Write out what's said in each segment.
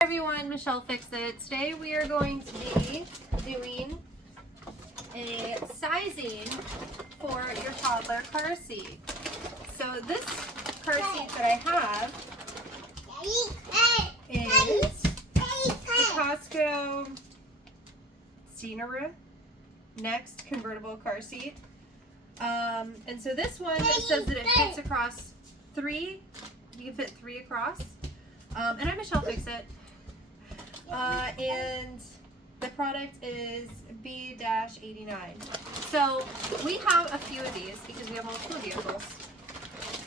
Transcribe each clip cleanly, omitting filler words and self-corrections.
Everyone, Michelle Fix It. Today we are going to be doing a sizing for your toddler car seat. So this car seat that I have is the Costco Scenery Next convertible car seat. And so this one says that it fits across 3. You can fit 3 across. And I'm Michelle Fix It. And the product is B-89. So we have a few of these because we have multiple vehicles.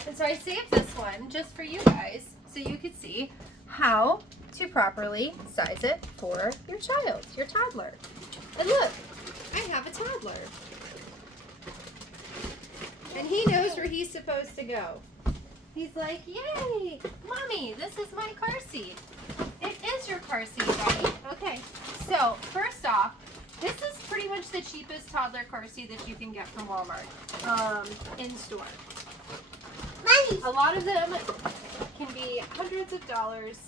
And so I saved this one just for you guys so you could see how to properly size it for your child, your toddler. And look, I have a toddler. And he knows where he's supposed to go. He's like, yay, Mommy, this is my car seat. It is your car seat, buddy. Okay, so first off, this is pretty much the cheapest toddler car seat that you can get from Walmart in store. A lot of them can be hundreds of dollars,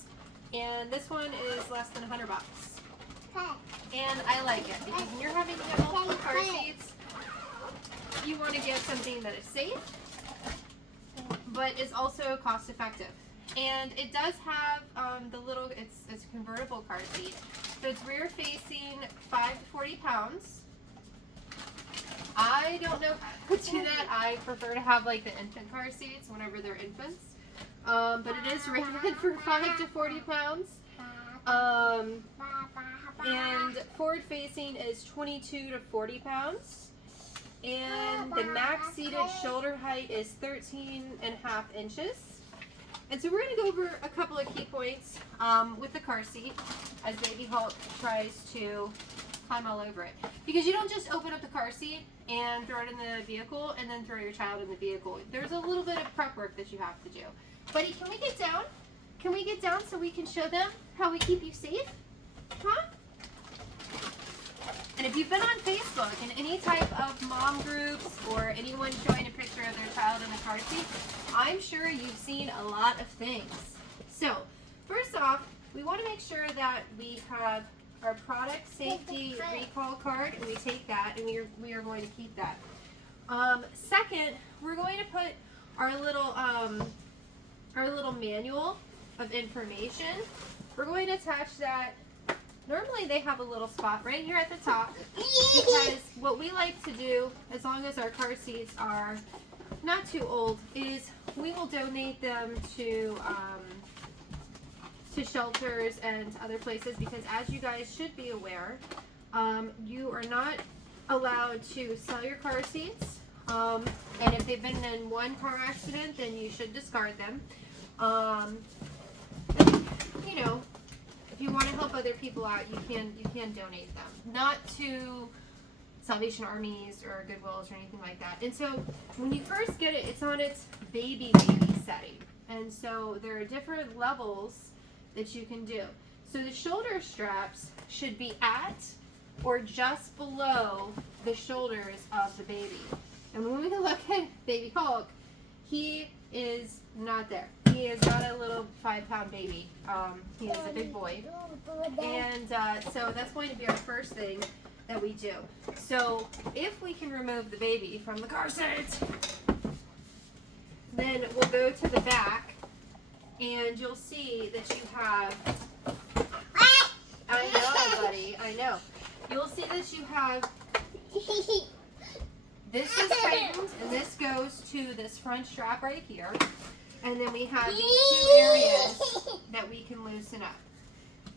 and this one is less than $100. And I like it because when you're having to get multiple car seats, you want to get something that is safe, but is also cost effective. And it does have the little, it's a convertible car seat. So it's rear facing 5 to 40 pounds. I don't know if I would do that. I prefer to have like the infant car seats whenever they're infants. But it is rated for 5 to 40 pounds. And forward facing is 22 to 40 pounds. And the max seated shoulder height is 13.5 inches. And so we're going to go over a couple of key points with the car seat as Baby Hulk tries to climb all over it. Because you don't just open up the car seat and throw it in the vehicle and then throw your child in the vehicle. There's a little bit of prep work that you have to do. Buddy, can we get down? Can we get down so we can show them how we keep you safe? Huh? And if you've been on Facebook in any type of mom groups or anyone showing a picture of their child in a car seat, I'm sure you've seen a lot of things. So, first off, we want to make sure that we have our product safety recall card, and we take that, and we are going to keep that. Second, we're going to put our little manual of information. We're going to attach that. Normally they have a little spot right here at the top, because what we like to do, as long as our car seats are not too old, is we will donate them to shelters and other places, because as you guys should be aware, you are not allowed to sell your car seats, and if they've been in one car accident, then you should discard them. You know, if you want to help other people out, you can donate them. Not to Salvation Armies or Goodwills or anything like that. And so when you first get it, it's on its baby setting. And so there are different levels that you can do. So the shoulder straps should be at or just below the shoulders of the baby. And when we look at Baby Hulk, he is not there. He is not a little 5-pound baby. He is a big boy. And so that's going to be our first thing that we do. So if we can remove the baby from the car seat, then we'll go to the back, and you'll see that you have, I know, buddy, I know. You'll see that you have, this is tightened, and this goes to this front strap right here. And then we have these 2 areas that we can loosen up.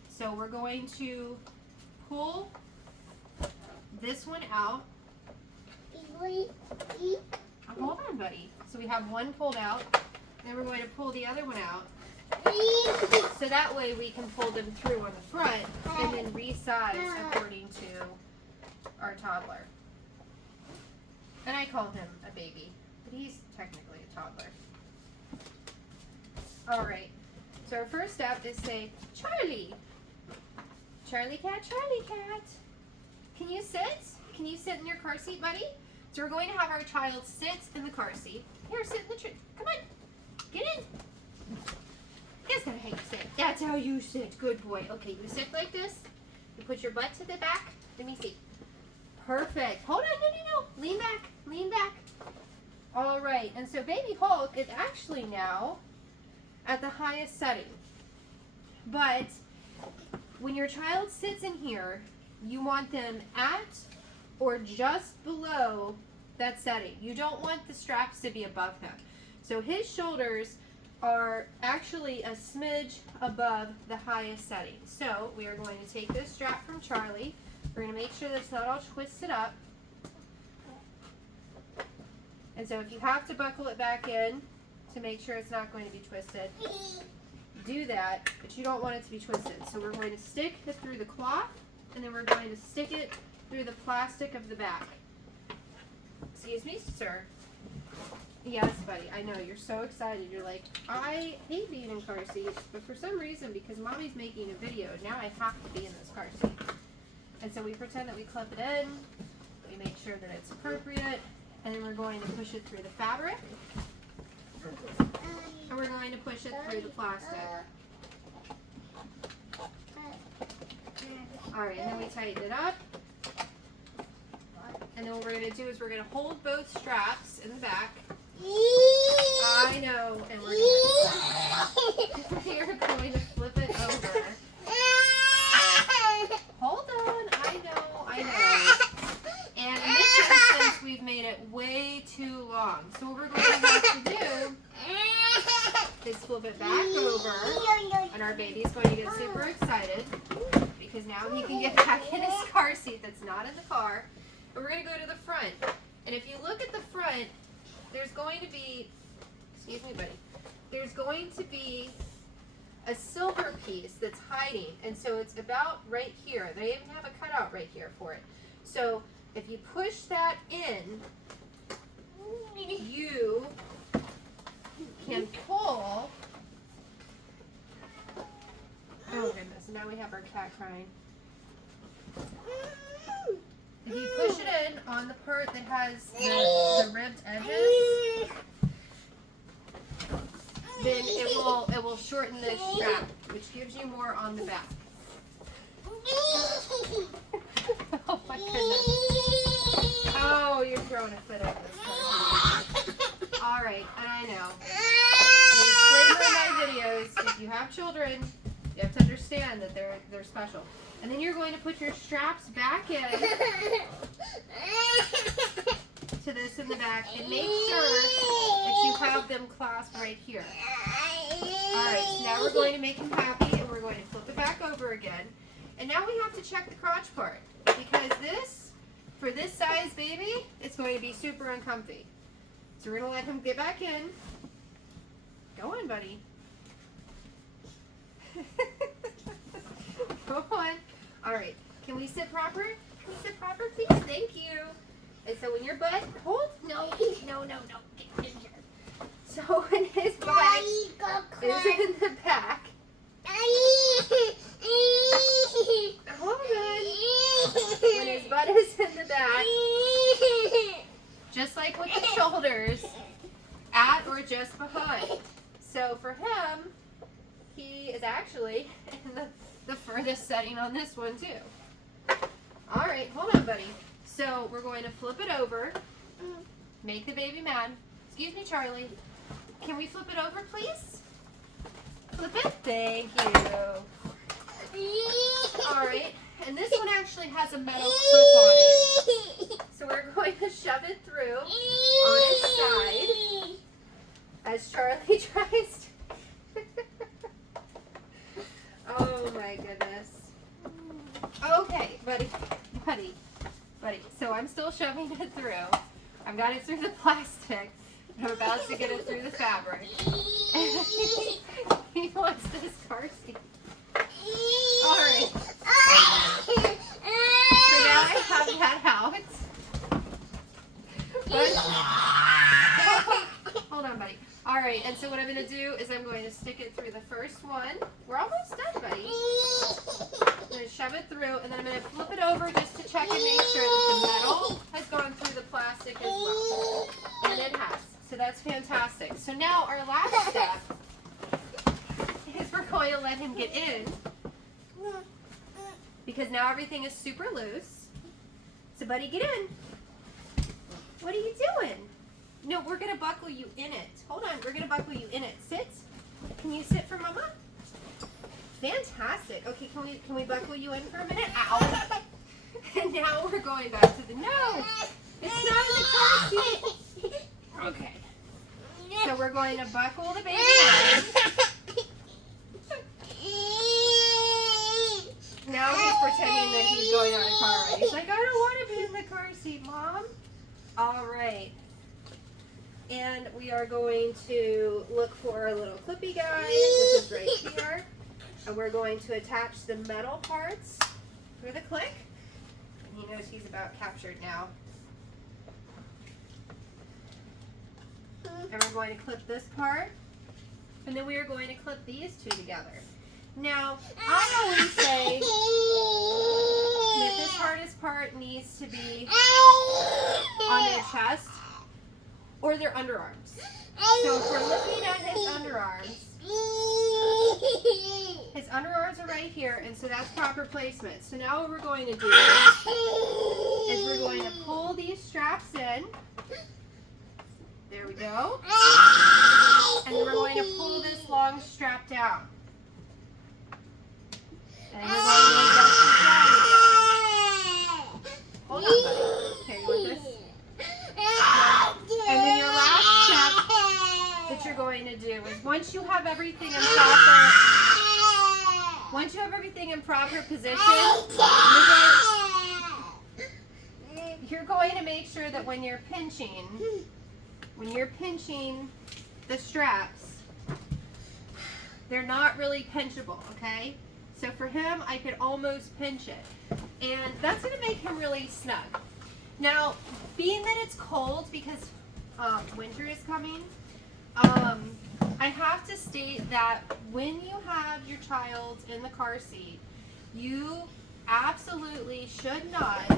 So we're going to pull this one out. Hold on, buddy. So we have one pulled out. Then we're going to pull the other one out. So that way we can pull them through on the front and then resize according to our toddler. And I call him a baby, but he's technically a toddler. Alright, so our first step is say, Charlie. Charlie cat, Charlie cat. Can you sit? Can you sit in your car seat, buddy? So we're going to have our child sit in the car seat. Here, sit in the tree. Come on. Get in. That's not how you sit. That's how you sit. Good boy. Okay, you sit like this. You put your butt to the back. Let me see. Perfect. Hold on. No. Lean back. Lean back. All right. And so Baby Hulk is actually now at the highest setting. But when your child sits in here, you want them at or just below that setting. You don't want the straps to be above him. So his shoulders are actually a smidge above the highest setting. So we are going to take this strap from Charlie. We're going to make sure that it's not all twisted up. And so if you have to buckle it back in to make sure it's not going to be twisted, do that, but you don't want it to be twisted. So we're going to stick it through the cloth, and then we're going to stick it through the plastic of the back. Excuse me, sir. Yes, buddy, I know, you're so excited. You're like, I hate being in car seats, but for some reason, because Mommy's making a video, now I have to be in this car seat. And so we pretend that we clip it in, we make sure that it's appropriate, and then we're going to push it through the fabric, and we're going to push it through the plastic. Alright, and then we tighten it up. And then what we're going to do is we're going to hold both straps in the back. I know, and we're going to flip it over. Hold on, I know. And in this instance, we've made it way too long. So what we're going to have to do is flip it back over, and our baby's going to get super excited because now he can get back in his car seat that's not in the car. And we're going to go to the front. And if you look at the front, there's going to be, excuse me, buddy, there's going to be a silver piece that's hiding. And so it's about right here. They even have a cutout right here for it. So if you push that in, you can pull. Oh goodness, now we have our cat crying. If you push it in on the part that has the ribbed edges, then it will shorten this strap, which gives you more on the back. Oh my goodness. Oh, you're throwing a fit at this time. Alright, I know. The disclaimer in my videos, if you have children, you have to understand that they're special. And then you're going to put your straps back in to this in the back and make sure that you have them clasped right here. Alright, so now we're going to make him happy and we're going to flip it back over again. And now we have to check the crotch part because this, for this size baby, it's going to be super uncomfy. So we're going to let him get back in. Go on, buddy. Go on. Alright, can we sit proper? Can we sit proper, please? Thank you. And so when your butt, hold, no, get in here. So when his butt is in the back, hold on. When his butt is in the back, just like with the shoulders, at or just behind. So for him, he is actually in the furthest setting on this one too. Alright, hold on, buddy. So we're going to flip it over, make the baby mad. Excuse me, Charlie. Can we flip it over, please? Flip it. Thank you. Alright, and this one actually has a metal clip on it. So we're going to shove it through on its side as Charlie tries to... Oh my goodness. Okay, buddy. So I'm still shoving it through. I've got it through the plastic. I'm about to get it through the fabric. He wants this car seat. Alright. So now I have that out. Hold on, buddy. Alright, and so what I'm going to do is I'm going to stick it through the first one. We're almost done, buddy. I'm going to shove it through, and then I'm going to flip it over just to check and make sure that the metal has gone through the plastic as well. And it has. So that's fantastic. So now our last step is going to let him get in because now everything is super loose. So, buddy, get in. What are you doing? No, we're going to buckle you in it. Hold on, we're going to buckle you in it. Sit. Can you sit for Mama? Fantastic. Okay, can we buckle you in for a minute? Ow. And now we're going back to the, no, it's not in the car seat. Okay. So we're going to buckle the baby in. Now he's pretending that he's going on a car ride. He's like, I don't want to be in the car seat, Mom. All right. And we are going to look for a little clippy guy, which is right here. And we're going to attach the metal parts for the click. And he knows he's about captured now. And we're going to clip this part. And then we are going to clip these two together. Now, I always say that this hardest part needs to be on their chest or their underarms. So if we're looking at his underarms are right here, and so that's proper placement. So now what we're going to do is we're going to pull these straps in. There we go. And then we're going to pull this long strap down. And we're going to adjust it down again. Hold on, buddy. Okay, you want this? And then your last step that you're going to do is once you have everything in proper position, you're going to make sure that when you're pinching the straps, they're not really pinchable, okay? So for him, I could almost pinch it. And that's going to make him really snug. Now, being that it's cold because winter is coming, I have to state that when you have your child in the car seat, you absolutely should not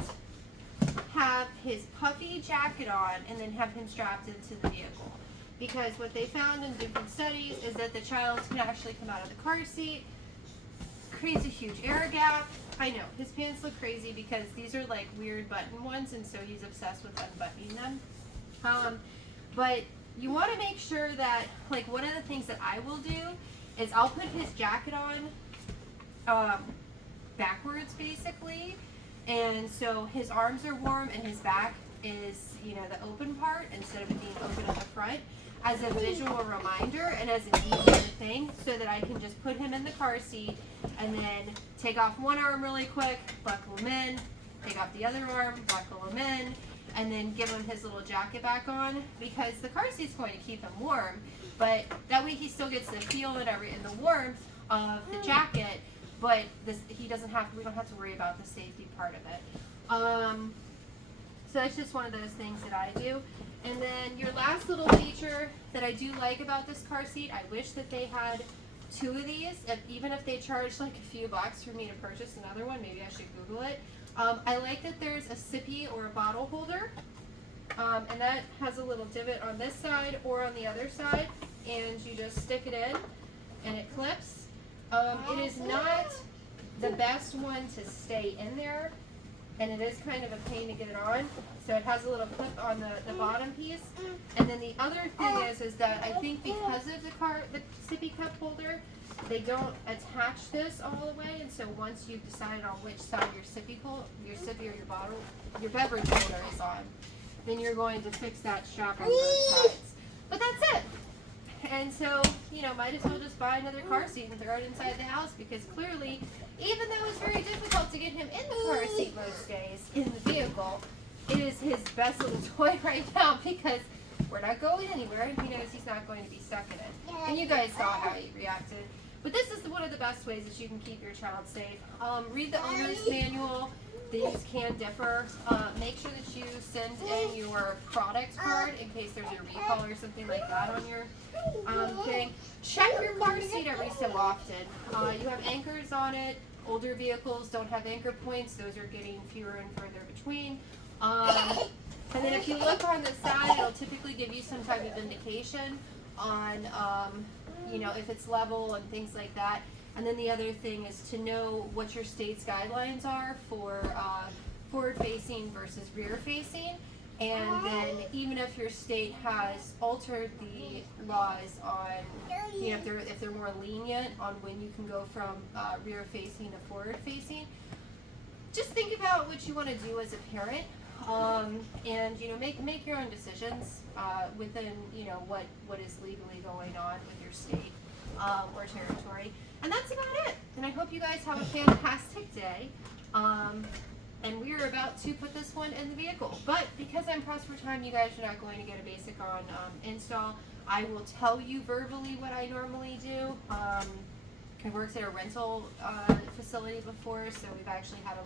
have his puffy jacket on and then have him strapped into the vehicle. Because what they found in different studies is that the child can actually come out of the car seat, creates a huge air gap. I know, his pants look crazy because these are like weird button ones, and so he's obsessed with unbuttoning them. But you want to make sure that, like, one of the things that I will do is I'll put his jacket on backwards, basically, and so his arms are warm and his back is, you know, the open part instead of it being open at the front, as a visual reminder and as an easier thing, so that I can just put him in the car seat and then take off one arm really quick, buckle him in, take off the other arm, buckle him in, and then give him his little jacket back on, because the car seat's going to keep him warm, but that way he still gets the feel and the warmth of the jacket, but we don't have to worry about the safety part of it. So that's just one of those things that I do. And then your last little feature that I do like about this car seat, I wish that they had 2 of these, even if they charge like a few bucks for me to purchase another one. Maybe I should Google it. I like that there's a sippy or a bottle holder, and that has a little divot on this side or on the other side, and you just stick it in and it clips. It is not the best one to stay in there, and it is kind of a pain to get it on. So it has a little clip on the bottom piece. And then the other thing is that I think because of the sippy cup holder, they don't attach this all the way. And so once you've decided on which side your sippy or your beverage holder is on, then you're going to fix that strap on both sides. But that's it. And so, you know, might as well just buy another car seat and throw it inside the house, because clearly, even though it's very difficult to get him in the car seat most days in the vehicle, it is his best little toy right now, because we're not going anywhere and he knows he's not going to be stuck in it. And you guys saw how he reacted. But this is one of the best ways that you can keep your child safe. Read the owner's manual. These can differ. Make sure that you send in your product card in case there's a recall or something like that on your thing. Check your car seat every so often. You have anchors on it. Older vehicles don't have anchor points. Those are getting fewer and further between. And then if you look on the side, it'll typically give you some type of indication on you know, if it's level and things like that. And then the other thing is to know what your state's guidelines are for forward-facing versus rear-facing. And then even if your state has altered the laws on, you know, if they're more lenient on when you can go from rear-facing to forward-facing, just think about what you want to do as a parent, and you know, make your own decisions within, you know, what is legally going on with your state or territory. And that's about it. And I hope you guys have a fantastic day. And we are about to put this one in the vehicle. But because I'm pressed for time, you guys are not going to get a basic on install. I will tell you verbally what I normally do. I worked at a rental facility before, so we've actually had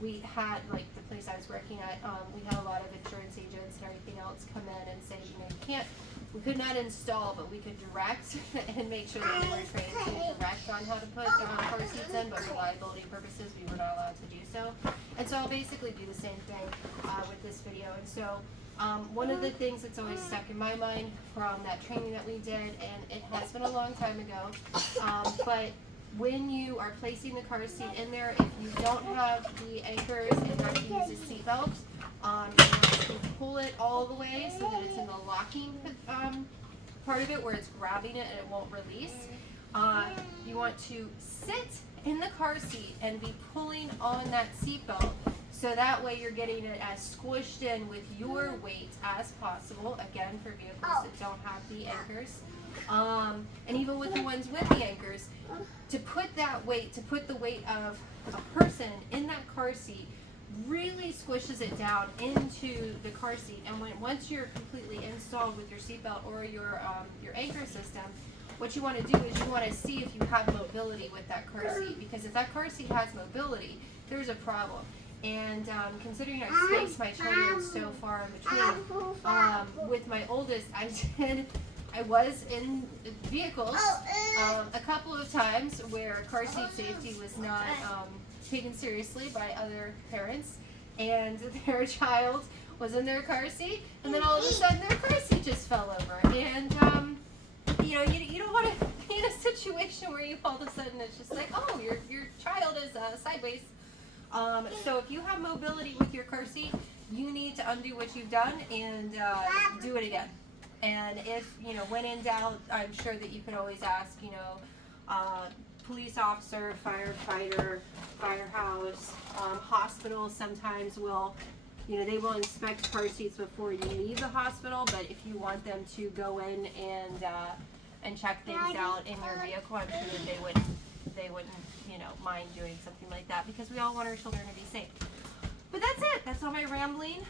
we had, like the place I was working at, we had a lot of insurance agents and everything else come in and say, you know, we could not install, but we could direct and make sure that we were trained to direct on how to put car seats in, but for liability purposes, we were not allowed to do so. And so I'll basically do the same thing with this video. And so one of the things that's always stuck in my mind from that training that we did, and it has been a long time ago, but when you are placing the car seat in there, if you don't have the anchors and you have to use a seatbelt, you want to pull it all the way so that it's in the locking part of it where it's grabbing it and it won't release. You want to sit in the car seat and be pulling on that seatbelt, so that way you're getting it as squished in with your weight as possible, again for vehicles that don't have the anchors. And even with the ones with the anchors, to put the weight of a person in that car seat really squishes it down into the car seat. And once you're completely installed with your seatbelt or your anchor system, what you want to do is you want to see if you have mobility with that car seat, because if that car seat has mobility, there's a problem. And considering I've spaced my children so far in between, with my oldest, I was in vehicles a couple of times where car seat safety was not taken seriously by other parents, and their child was in their car seat, and then all of a sudden their car seat just fell over. And you know, you don't want to be in a situation where you all of a sudden it's just like, oh, your child is sideways. So if you have mobility with your car seat, you need to undo what you've done and do it again. And if, you know, when in doubt, I'm sure that you could always ask, you know, police officer, firefighter, firehouse, hospitals sometimes will, you know, they will inspect car seats before you leave the hospital, but if you want them to go in and check things out in your vehicle, I'm sure that they wouldn't, you know, mind doing something like that, because we all want our children to be safe. But that's it. That's all my rambling.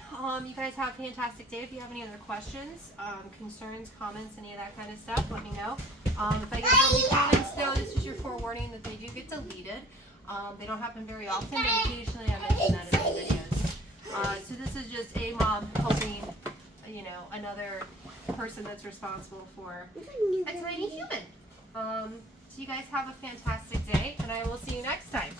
You guys have a fantastic day. If you have any other questions, concerns, comments, any of that kind of stuff, let me know. If I get any comments, though, this is your forewarning that they do get deleted. They don't happen very often, but occasionally I mention that in the videos. So this is just a mom helping, you know, another person that's responsible for a tiny human. So you guys have a fantastic day, and I will see you next time.